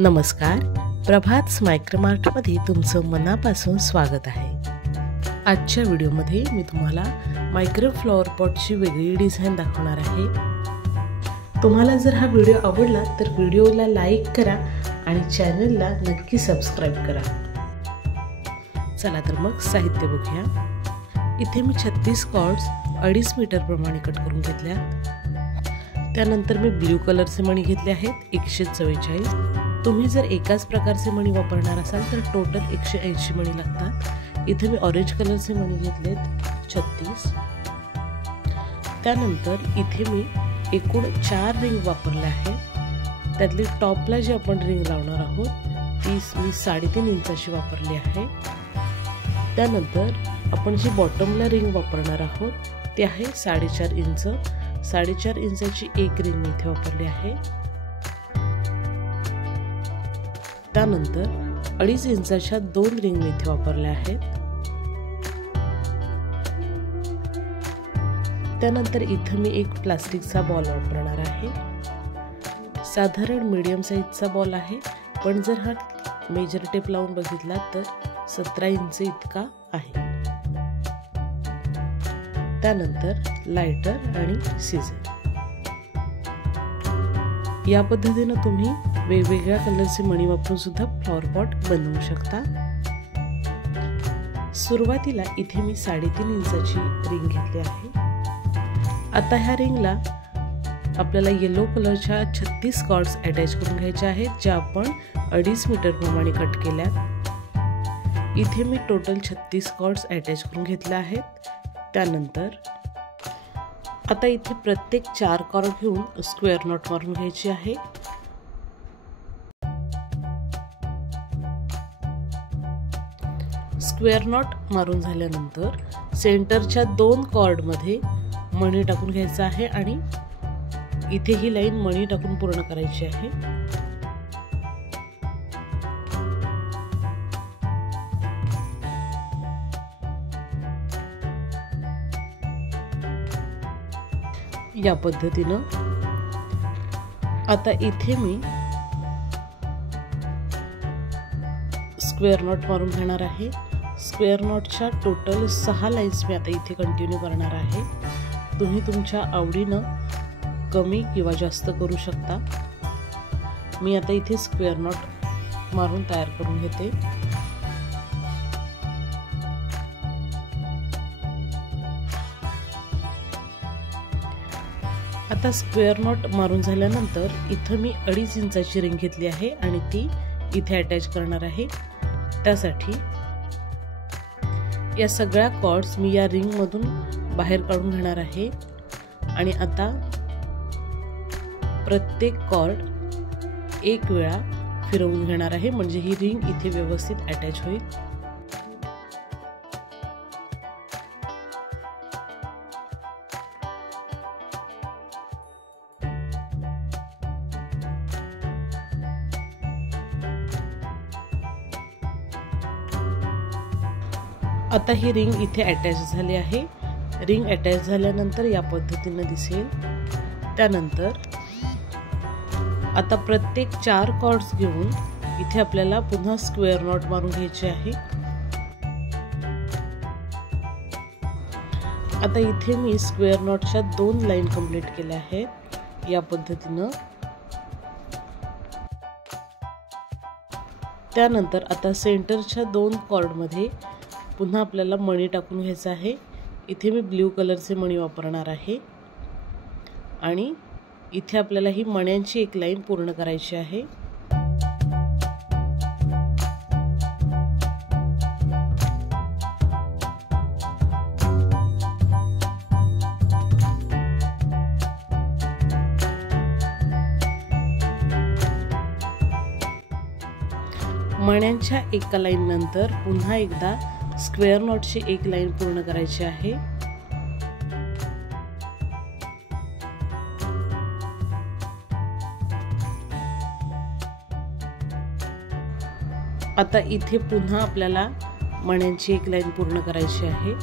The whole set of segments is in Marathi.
नमस्कार, प्रभात मायक्रोमार्टमध्ये तुमचं मनापासून स्वागत आहे। आजच्या व्हिडिओमध्ये मी तुम्हाला मायक्रो फ्लॉवर पॉटची वेगळी डिझाइन दाखवणार आहे। तुम्हाला जर हा व्हिडिओ आवडला तर व्हिडिओला लाईक करा आणि चॅनलला नक्की सबस्क्राइब करा। चला तर मग साहित्य बघूया। इथे मी 36 कॉर्ड्स 2.5 मीटर प्रमाणे कट करून घेतल्यात। त्यानंतर मी ब्लू कलरचे मणी घेतले आहेत 144। तुम्ही जर एकाच प्रकारचे मणी वापरणार असाल तर टोटल 180 मणी लागतात। इथे मी ऑरेंज कलरचे मणी घेतलेत 36। त्यानंतर इथे मी एकूण 4 रिंग वापरले आहेत। त्यातली टॉपला जी आपण रिंग लावणार आहोत ती मी 3.5 इंचाची वापरली आहे। त्यानंतर आपण जी बॉटमला रिंग वापरणार आहोत ती आहे 4.5 इंच। 4.5 इंचाची एक रिंग इथे वापरली आहे। त्यानंतर 2.5 इंचाच्या 2 रिंग इथे वापरल्या आहेत। त्यानंतर इथे मी एक प्लास्टिकचा बॉल वापरणार आहे। साधारण मीडियम साइजचा बॉल आहे, पण जर हा मेजर टेप लावून बघितला तर 17 इंच इतका आहे। त्यानंतर लायटर आणि सीझर। या पद्धतीने तुम्ही वेगवेगळ्या कलरचे मणी वापरून सुद्धा फ्लॉवर पॉट बनवू शकता। सुरुवातीला इथे मी 3.5 इंचाची रिंग घेतली आहे। आता ह्या रिंगला आपल्याला येलो कलरच्या 36 कॉर्ड्स अटॅच करून घ्यायचे आहेत, ज्या आपण 2.5 मीटर प्रमाणे कट केल्यात। इथे मी टोटल 36 कॉर्ड्स अटॅच करून घेतले आहेत। त्यानंतर आता इथे प्रत्येक 4 कॉर्ड घेऊन स्क्वेअर नॉट मारून घ्यायची आहे। स्क्वेअर नॉट मारून झाल्यानंतर सेंटरच्या 2 कॉर्ड मध्ये मणी टाकून घ्यायचा आहे आणि इथे ही लाईन मणी टाकून पूर्ण करायची आहे। या पद्धतीने आता इथे मी स्क्वेअर नॉट मारून घेणार आहे। स्क्वेअर नॉटच्या टोटल 6 लाईन्स मी आता इथे कंटिन्यू करणार आहे। तुम्ही तुमच्या आवडीने कमी किंवा जास्त करू शकता। मी आता इथे स्क्वेअर नॉट मारून तयार करून घेते। आता स्क्वेअर नॉट मारून झाल्यानंतर इथे मी 2.5 इंचाची रिंग घेतली आहे आणि ती इथे अटॅच करणार आहे। त्यासाठी या सगळ्या कॉर्ड्स मी या रिंग मधून बाहेर काढून घेणार आहे आणि आता प्रत्येक कॉर्ड एक वेळा फिरवून घेणार आहे, म्हणजे ही रिंग इथे व्यवस्थित अटॅच होईल। आता ही रिंग इथे अटॅच झाली आहे। रिंग अटॅच झाल्यानंतर या पद्धतीने दिसेल। त्यानंतर आता प्रत्येक 4 कॉर्ड्स घेऊन इथे आपल्याला पुन्हा स्क्वेअर नॉट मारून घ्यायचे आहे। आता इथे मी स्क्वेअर नॉटच्या 2 लाईन कंप्लीट केल्या आहेत या पद्धतीने। त्यानंतर आता सेंटरच्या 2 कॉर्ड मध्ये पुन्हा आपल्याला मणी टाकून घ्यायचा आहे। इथे मी ब्लू कलरचे मणी वापरणार आहे आणि इथे आपल्याला ही मण्यांची एक लाईन पूर्ण करायची आहे। मण्यांच्या एका लाईन नंतर पुन्हा एकदा स्क्वेअर नॉटची एक लाईन पूर्ण करायची आहे। आता इथे पुन्हा आपल्याला मण्यांची एक लाईन पूर्ण करायची आहे।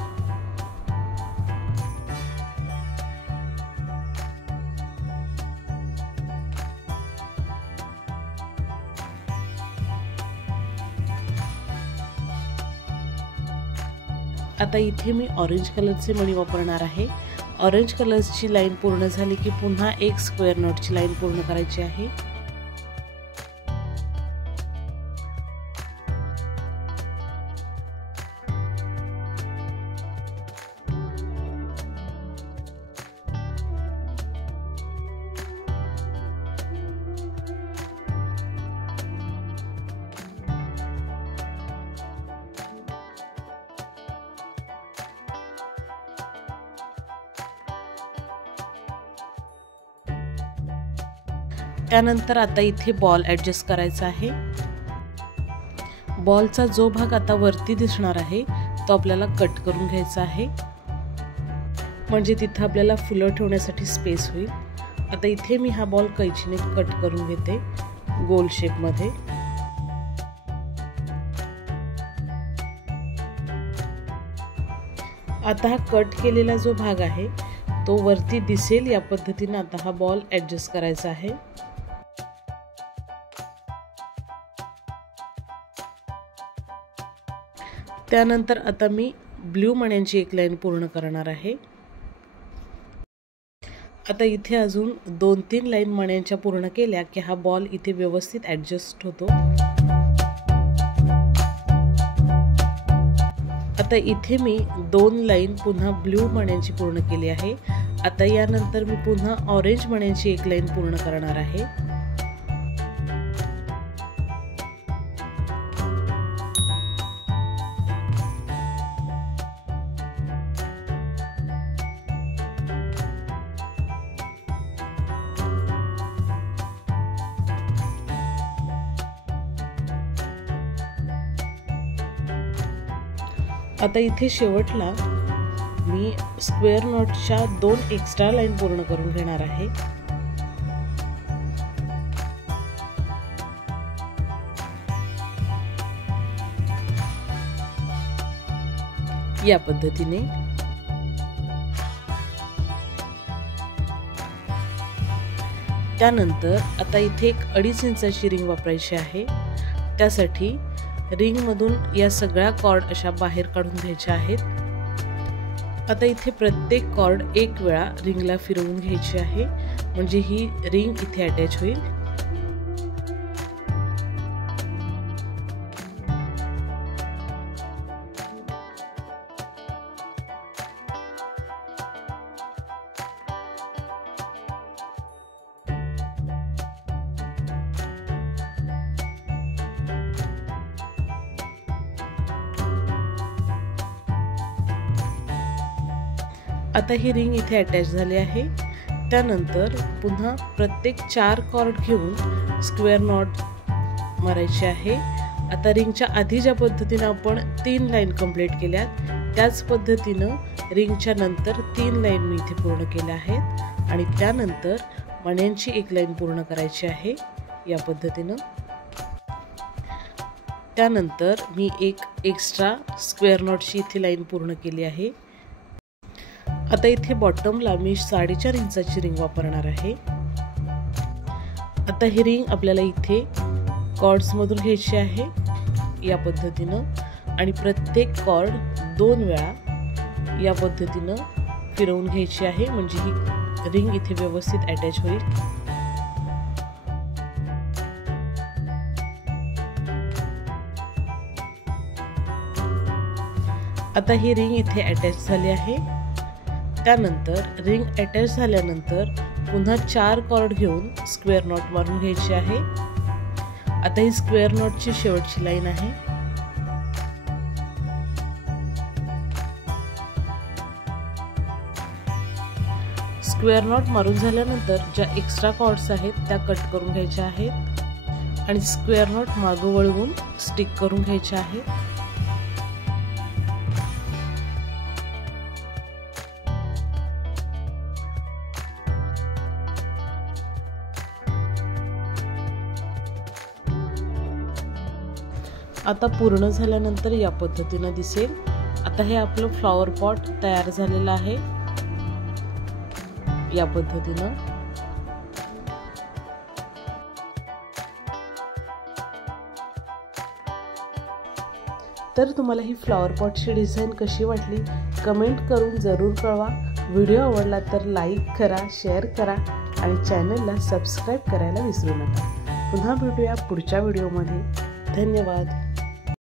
आता इथे मी ऑरेंज कलरचे मणी वापरणार आहे। ऑरेंज कलरची लाईन पूर्ण झाली की पुन्हा एक स्क्वेअर नॉटची लाईन पूर्ण करायची आहे। त्यानंतर आता इथे बॉल ॲडजस्ट करायचा आहे। बॉलचा जो भाग आता वरती दिसणार आहे तो आपल्याला कट करून घ्यायचा आहे, म्हणजे तिथे आपल्याला फुलं ठेवण्यासाठी स्पेस होईल। आता इथे मी हा बॉल कैचीने कट करून घेते गोल शेप मध्ये। आता हा कट केलेला जो भाग आहे तो वरती दिसेल या पद्धतीने आता हा बॉल ॲडजस्ट करायचा आहे। त्यानंतर आता मी ब्लू मण्यांची एक लाईन पूर्ण करणार आहे। आता इथे अजून 2-3 लाईन मण्यांच्या पूर्ण केल्या की हा बॉल इथे व्यवस्थित ॲडजस्ट होतो। आता इथे मी 2 लाईन पुन्हा ब्लू मण्यांची पूर्ण केली आहे। आता यानंतर मी पुन्हा ऑरेंज मण्यांची एक लाईन पूर्ण करणार आहे। आता इथे शेवटला मी स्क्वेअर नॉटच्या 2 एक्स्ट्रा लाईन पूर्ण करून घेणार आहे। या पद्धतीने त्यानंतर आता इथे एक 2.5 इंचाची रिंग वापरायची आहे। त्यासाठी रिंग मधून या सगळ्या कॉर्ड अशा बाहेर काढून घ्यायच्या आहेत। आता इथे प्रत्येक कॉर्ड एक वेळा रिंगला फिरवून घ्यायची आहे, म्हणजे ही रिंग इथे अटॅच होईल। आता ही रिंग इथे अटॅच झाली आहे। त्यानंतर पुन्हा प्रत्येक 4 कॉर्ड घेऊन स्क्वेअर नॉट मारायचे आहे। आता रिंगच्या आधी ज्या पद्धतीने आपण 3 लाईन कंप्लीट केल्यात त्याच पद्धतीने रिंगच्या नंतर 3 लाईन मी इथे पूर्ण केल्या आहेत आणि त्यानंतर मण्यांची एक लाईन पूर्ण करायची आहे या पद्धतीने। त्यानंतर मी एक एक्स्ट्रा स्क्वेअर नॉटची इथे लाईन पूर्ण केली आहे। आता इथे बॉटमला मी 4.5 इंचाची रिंग वापरणार आहे। आता ही रिंग आपल्याला इथे कॉर्ड्स मधून घ्यायची आहे या पद्धतीने आणि प्रत्येक कॉर्ड 2 वेळा या पद्धतीने फिरवून घ्यायची आहे, म्हणजे ही रिंग इथे व्यवस्थित अटॅच होईल। आता ही रिंग इथे अटॅच झाली आहे। त्यानंतर रिंग अटॅच झाल्यानंतर पुन्हा 4 कॉर्ड घेऊन स्क्वेअर नॉट मारून घ्यायची आहे। आता ही स्क्वेअर नॉटची शेवटची लाईन आहे। स्क्वेअर नॉट मारून झाल्यानंतर ज्या एक्स्ट्रा कॉर्ड्स आहेत त्या कट करून घ्यायच्या आहेत आणि स्क्वेअर नॉट मागे वळवून स्टिक करून घ्यायच्या आहेत। आता पूर्ण झाल्यानंतर या पद्धतीने दिसेल। आता हे आपलं फ्लॉवर पॉट तयार झालेलं आहे या पद्धतीने। तर तुम्हाला ही फ्लॉवर पॉटची डिझाईन कशी वाटली कमेंट करून जरूर कळवा। व्हिडिओ आवडला तर लाईक करा, शेअर करा आणि चॅनलला सबस्क्राईब करायला विसरू नका। पुन्हा भेटूया पुढच्या व्हिडिओमध्ये। धन्यवाद।